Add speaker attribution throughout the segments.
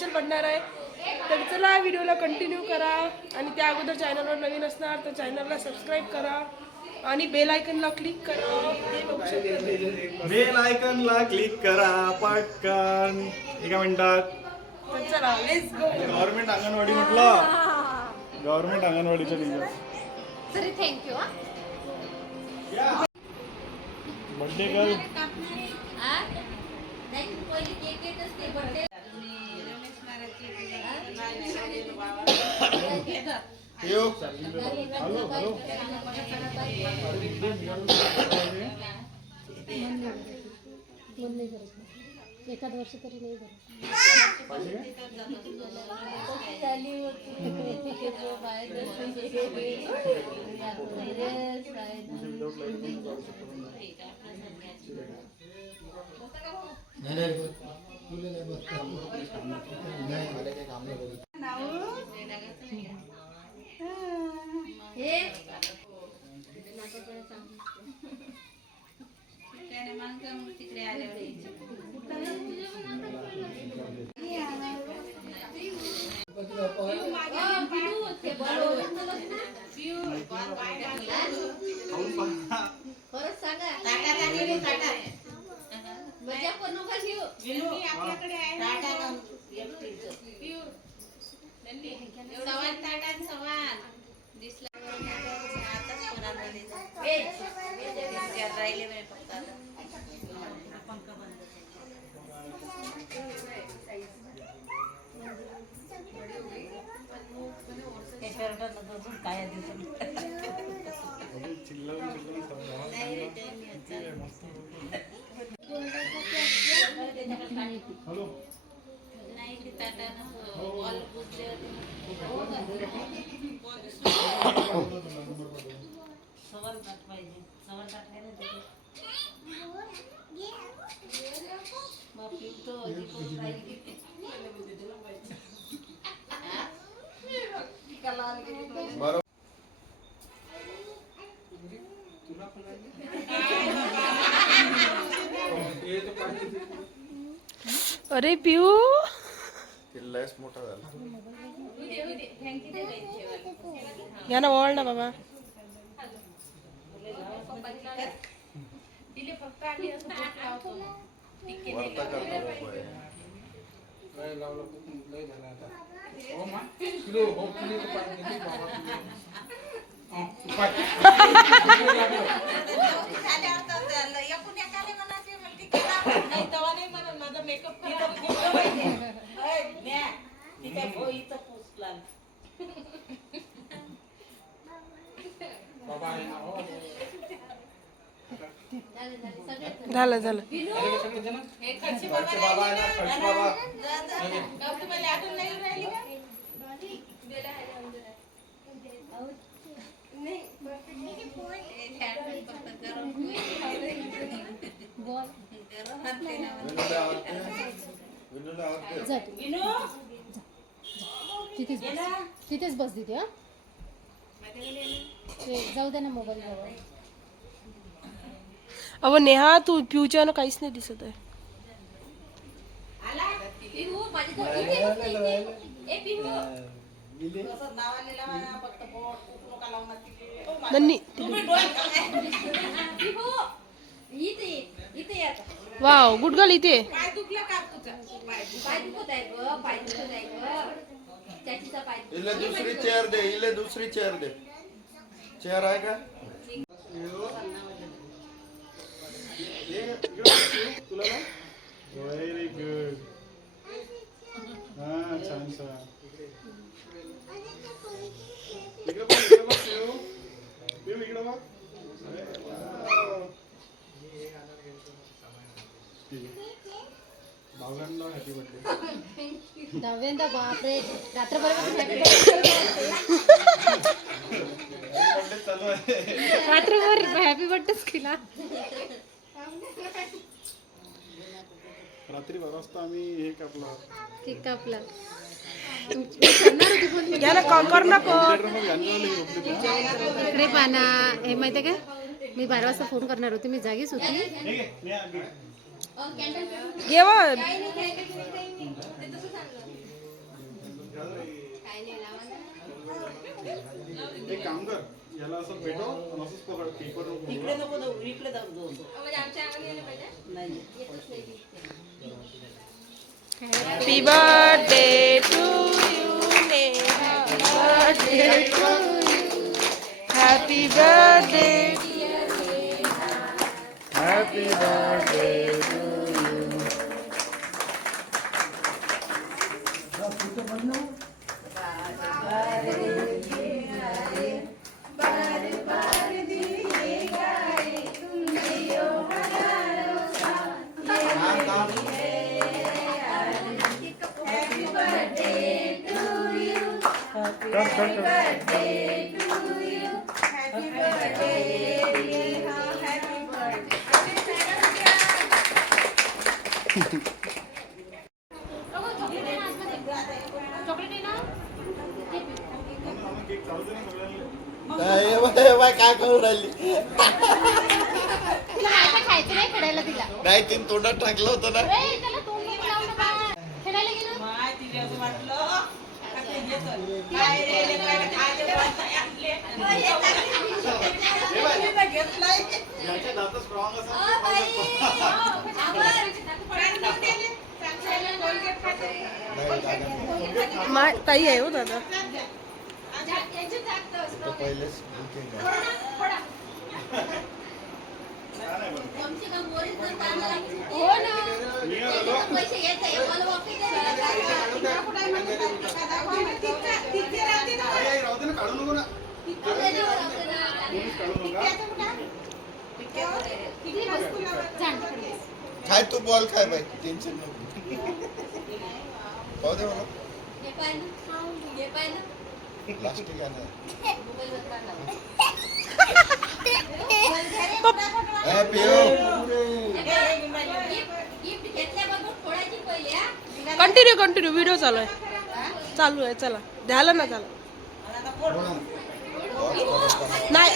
Speaker 1: Special बनणार आहे. तर चला व्हिडिओला कंटिन्यू करा आणि त्या अगोदर चॅनलवर नवीन असणार तर चॅनलला सबस्क्राईब करा आणि बेल आयकनला क्लिक करा.
Speaker 2: बेल आयकनला क्लिक करा पटकन. एका मिनिटात
Speaker 1: तर चला लेट्स गो
Speaker 2: गव्हर्नमेंट अंगणवाडी म्हटलं. गव्हर्नमेंट अंगणवाडीचं लिहिलं
Speaker 3: तरी थँक्यू हा
Speaker 2: बड्डे गर्ल येऊ हॅलो हॅलो
Speaker 3: एखाद वर्ष तरी नाही. झालं नका घेऊ
Speaker 4: सवाल ताटात सवाल दिसला आताच कोणामध्ये राहिले नाही फक्त काय दिसून
Speaker 2: चिल्लावून चिल्लावून सवय.
Speaker 4: नाही रे, ते नाही होत.
Speaker 2: हॅलो.
Speaker 4: नाही ते ताटानं वॉल
Speaker 1: अरे पिऊ.
Speaker 2: चिल्लायस मोठा झाला.
Speaker 1: या ना वळ ना बाबा.
Speaker 4: माझा मेकअप ती काय भोईचं पूस लागली
Speaker 1: झालं झालं.
Speaker 4: हे नाही राहिली का हे छान फक्त गरम
Speaker 3: बोल
Speaker 4: गरम हाते ना
Speaker 2: विनूला आवडते? विनूला आवडते?
Speaker 3: जा
Speaker 4: विनू
Speaker 3: तिथेच बस तिथेच बस तिथे हा ते जाऊ दे ना मोबाईल जवळ
Speaker 1: अहो नेहा तू पिऊच्या काहीच नाही दिसत आहे
Speaker 4: कसं नावाने लावा फक्त बोट खूप नका लावू ना तिकडे.
Speaker 1: नन्नी
Speaker 3: इथे इथे या
Speaker 1: वाव गुड गर्ल इथे
Speaker 2: इले दुसरी चेअर दे इले दुसरी चेअर दे. चेअर आहे का? व्हेरी गुड हा छान छान इकडे बघ इकडे बघ पिऊ. पिऊ, इकडे बघ अरे वा. ठीक आहे. भावलांना हॅपी बर्थडे
Speaker 3: बापरे रात्रभर
Speaker 2: बर्थडे चालू आहे
Speaker 3: रात्रभर हॅपी बर्थडेच केला.
Speaker 2: रात्री बारा वाजता आम्ही हे कापला.
Speaker 3: केक कापला.
Speaker 1: नको?
Speaker 3: इकडे पाना. हे माहिती का? मी बारा वाजता फोन करणार होते. मी जागीच होती.
Speaker 2: ना. एक काम कर याला असं पेटव असंच पकड पेपर
Speaker 4: इकडे नको जाऊ इकडे जाऊ जाऊ.
Speaker 1: Happy birthday to you Neha. Birthday to you happy birthday
Speaker 2: happy birthday
Speaker 5: काय करू राहिली
Speaker 6: खायचं नाही खेळायला तिला
Speaker 5: नाही तीन तोंडात टाकलं होतं ना.
Speaker 6: खेळायला गेलो?
Speaker 4: माय तिला असं वाटलं.
Speaker 1: ताई आहे हो दादा
Speaker 3: हो ना.
Speaker 5: खाय तू बॉल खाय बाई. टेन्शन नको. पाहू दे मला. प्लास्टिक आहे ना
Speaker 3: मोबाईलवर काढला.
Speaker 5: ए, पिऊ
Speaker 3: गिफ्ट गिफ्ट घेतल्याबरोबर फोडायची पहिले हा.
Speaker 1: कंटिन्यू कंटिन्यू व्हिडिओ चालू आहे. चालू आहे चला. द्याला ना त्याला नाही.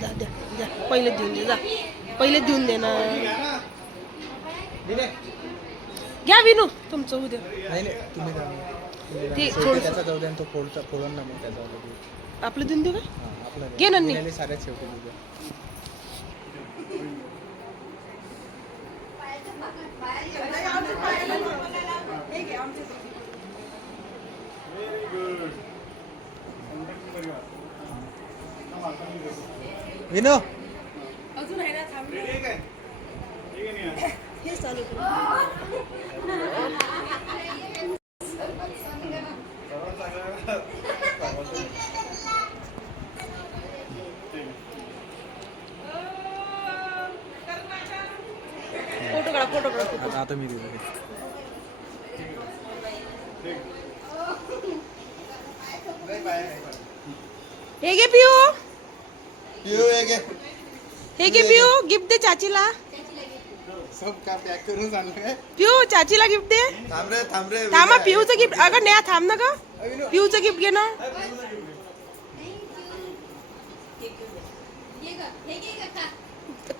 Speaker 1: द्या द्या द्या पहिले देऊन दे जा. पहिले देऊन दे ना. घ्या विनू. तुमचं उद्या
Speaker 7: नाही तुम्ही
Speaker 1: ते
Speaker 7: त्याचा जाऊ द्या तो फोडचा फोडून ना मग त्याचा.
Speaker 1: आपलं देऊन देऊ का?
Speaker 7: हा,
Speaker 1: घे ना नी.
Speaker 7: विनायले साऱ्याच शेवटी विनो
Speaker 1: अजून आहे ना थांब
Speaker 2: रेडी आहे काय ठीक आहे नाही
Speaker 1: हे चालू करू.
Speaker 2: सर्वात चांगला
Speaker 1: फोटो काढा फोटो काढा फोटो
Speaker 7: आता आता मी देऊ लगेच.
Speaker 1: हे घे पिऊ
Speaker 5: पिऊ घे
Speaker 1: हे घे पिऊ गिफ्ट दे चाचीला
Speaker 7: सब का पॅक करून आणलं
Speaker 1: पिऊ चाचीला गिफ्ट दे
Speaker 5: थांब रे थांब रे
Speaker 1: थांबा पिऊचं गिफ्ट अगं नेहा थांब ना ग पिऊचं गिफ्ट घे ना.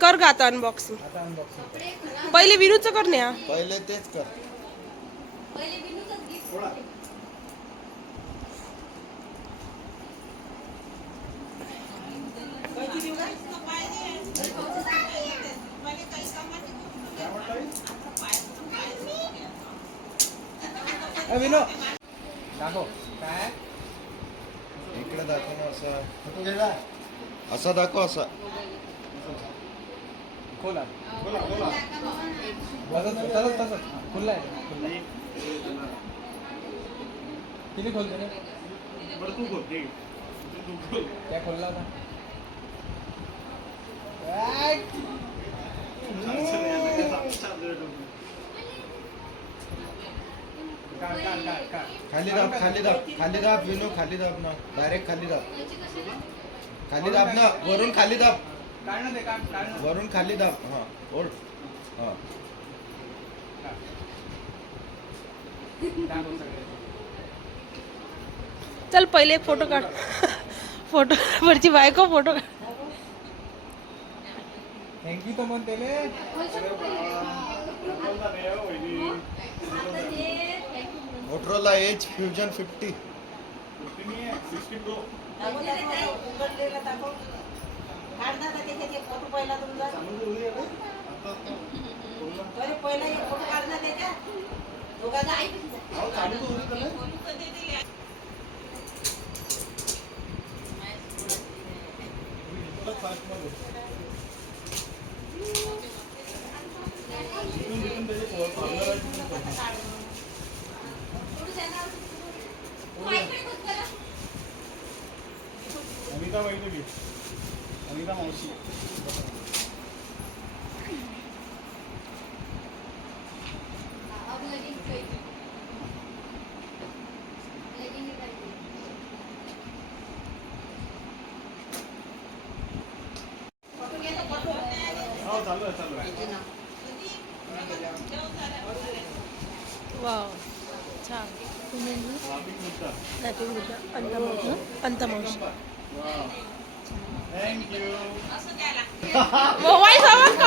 Speaker 1: कर ग आता अनबॉक्सिंग. पहिले विनूचं कर नेहा
Speaker 5: पहिले तेच कर
Speaker 3: पहिले बिनूचंच gift.
Speaker 4: पैसे देऊ का?
Speaker 7: ए, विनो दाखव. काय?
Speaker 5: इकडे दाखव ना असा. असा दाखव असा.
Speaker 7: खोला.
Speaker 2: बोला बोला
Speaker 7: तसंच तसंच तसंच खुल्ला आहे. खुल्ला. किती खोलते रे?
Speaker 2: बरं तू बोल ठीक तू बोल
Speaker 7: त्या खोलला होता. काढ
Speaker 5: खाली दाब खाली दाब खाली दाब विनू खाली दाब ना. डायरेक्ट खाली दाब. खाली दाब ना. वरून खाली दाब. वरून खाली दाब. हा ओढ हा.
Speaker 1: चल पहिले एक फोटो काढ. फोटोग्राफरची बायको फोटो काढ.
Speaker 7: थँक्यू तर म्हणते ले.
Speaker 5: Motorola Edge Fusion fifty
Speaker 2: sixty pro
Speaker 4: दाखव त्याला काय उघडलेलं दाखव. काढ ना त्याचे ते फोटो पहिला तुमचा अरे पहिला एक फोटो काढ ना त्याच्या दोघांचा
Speaker 2: अनिता वहिनी घे अनिता मावशी हो चालू आहे चालू आहे.
Speaker 1: वाव छान.
Speaker 2: ट्राफिक मुद्दा
Speaker 1: नॅपिंग बुद्धा अंता मावशी अंता मावशी
Speaker 2: थँक्यू
Speaker 1: मोबाईल सोबत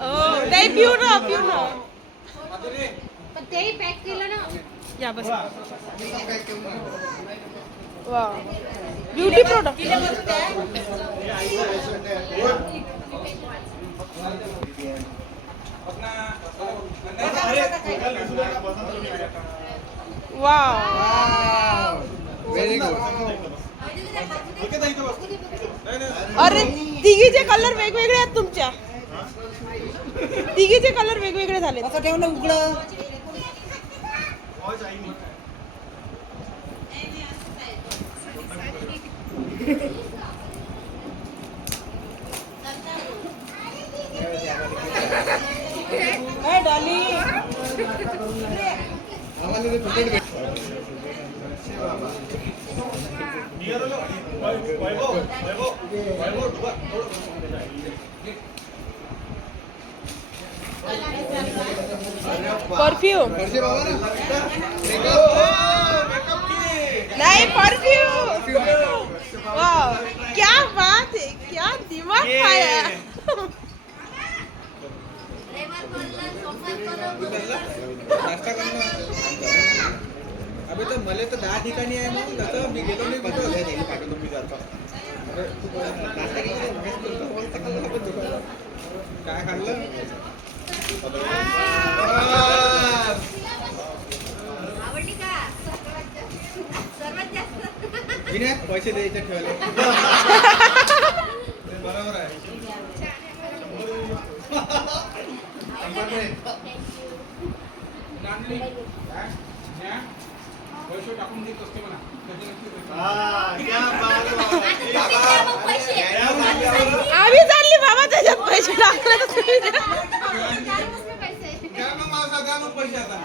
Speaker 1: हो नाही पिऊ ना पिऊ ना.
Speaker 6: पण तेही पॅक केलं ना.
Speaker 1: या बस. वा ब्युटी प्रोडक्ट. वा
Speaker 5: व्हेरी गुड
Speaker 1: अरे तिघीचे कलर वेगवेगळे आहेत तुमच्या. तिघीचे कलर वेगवेगळे झाले
Speaker 4: असं ठेव उघडं.
Speaker 1: परफ्यूम नहीं परफ्यूम वाह क्या बात है क्या दिमाग
Speaker 7: करणं अबे तर मला तर दहा ठिकाणी आहे मग तसं मी गेलो नाही कुठं पाठवतो मी जातो अरे, तू पैसे द्यायचे ठेवले. बरोबर आहे. पैसे टाकून देत असते मला
Speaker 3: मग पैसे.
Speaker 1: आम्ही चालली बाबा त्याच्यात पैसे टाकले.
Speaker 6: पैसे.
Speaker 7: आता.